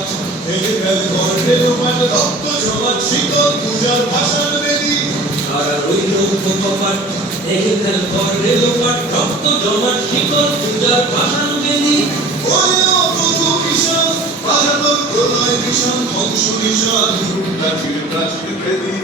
লোপাট ভেঙে ফেল গর্বে লোপাট রক্ত জমাট শীতল পূজার ভাষার বেদি কারা রইল কপাট ভেঙে ফেল গর্বে লোপাট রক্ত জমাট শীতল পূজার ভাষার বেদি ওরেও প্রভু কিষান পাহাড় প্রলয় ভীষণ ধ্বংস নিশান প্রাচীর প্রাচীর বেদি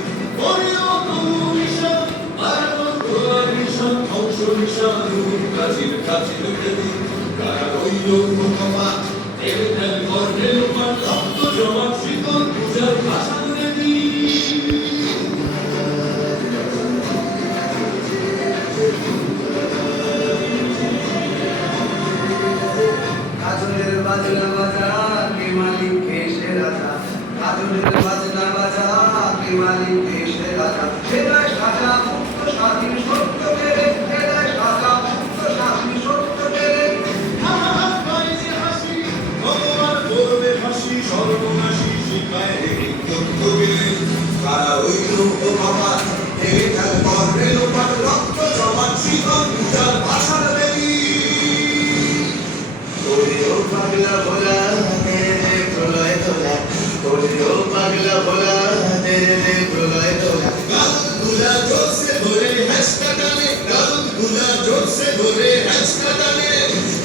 ওরেও প্রভু কিষান পাহাড় প্রলয় ভীষণ ধ্বংস নিশান প্রাচীর প্রাচীর বেদি কারা রইল কপাট ভেঙে ফেল গর্বে লোপাট রক্ত জমাট শীতল পূজার ভাষার বেদি কাজলের বাজনা বাজা কে মালিক কে সে রাজা কাজলের বাজনা বাজা কে মালিক কে সে রাজা হেদায় সাজা মুক্ত স্বাধীন সত্য পেরে হেদায় সাজা মুক্ত স্বাধীন সত্য পেরে হাহার পায় যে হাসি ভগবান করবে হাসি সর্বনাশী শিখায় তথ্য গেলে কারা রইল কপাট ভেঙে ফেল গর্বে লোপাট রক্ত জমাট শীতল পূজার ভাষার বেদি ওরে ও পাগলা ভোলা তেরে দে প্রলয় তোলা ওরে ও পাগলা ভোলা তেরে দে প্রলয় তোলা গালগুলা জোরসে ধরে হ্যাঁচকা টানে গালগুলা জোরসে ধরে হ্যাঁচকা টানে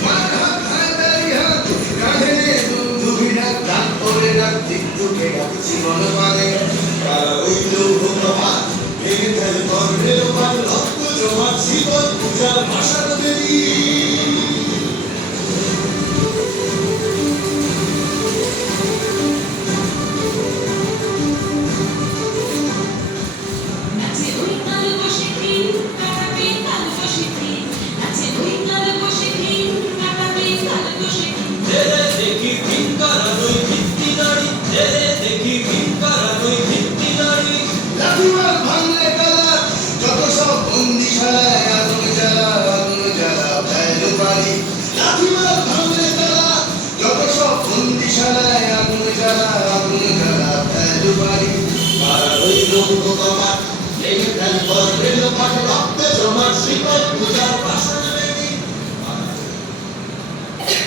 মার হাত হাতারি হাত কাঁধে নে দুই ডাক ডাক ওরে ডাক দিক দুকে ডাক জীবন মানে কারা রইল কপাট ভেঙে ফেল গর্বে লোপাট রক্ত জমাট শীতল পূজার ভাষার বেদি নাচে ওই কাল বসে দিন কাটাবে কাল বসে দিন নাচে ওই কাল বসে দিন কাটাবে কাল বসে দিন জেরে দেখি কিংকারানই ভিত্তি নারী জেরে দেখি কিংকারানই ভিত্তি নারী লাঠিমার ভাঙলে কালা যত সব বন্দিশালায় আগুন জ্বালা ভ্যালু বাড়ি লাঠিমার ভাঙলে কালা যত সব বন্দিশালায় আগুন জ্বালা ভ্যালু বাড়ি কারা রইল কপাট ভেঙে ফেল গর্বে লোপাট রক্ত জমাট শীতল পূজার ভাষার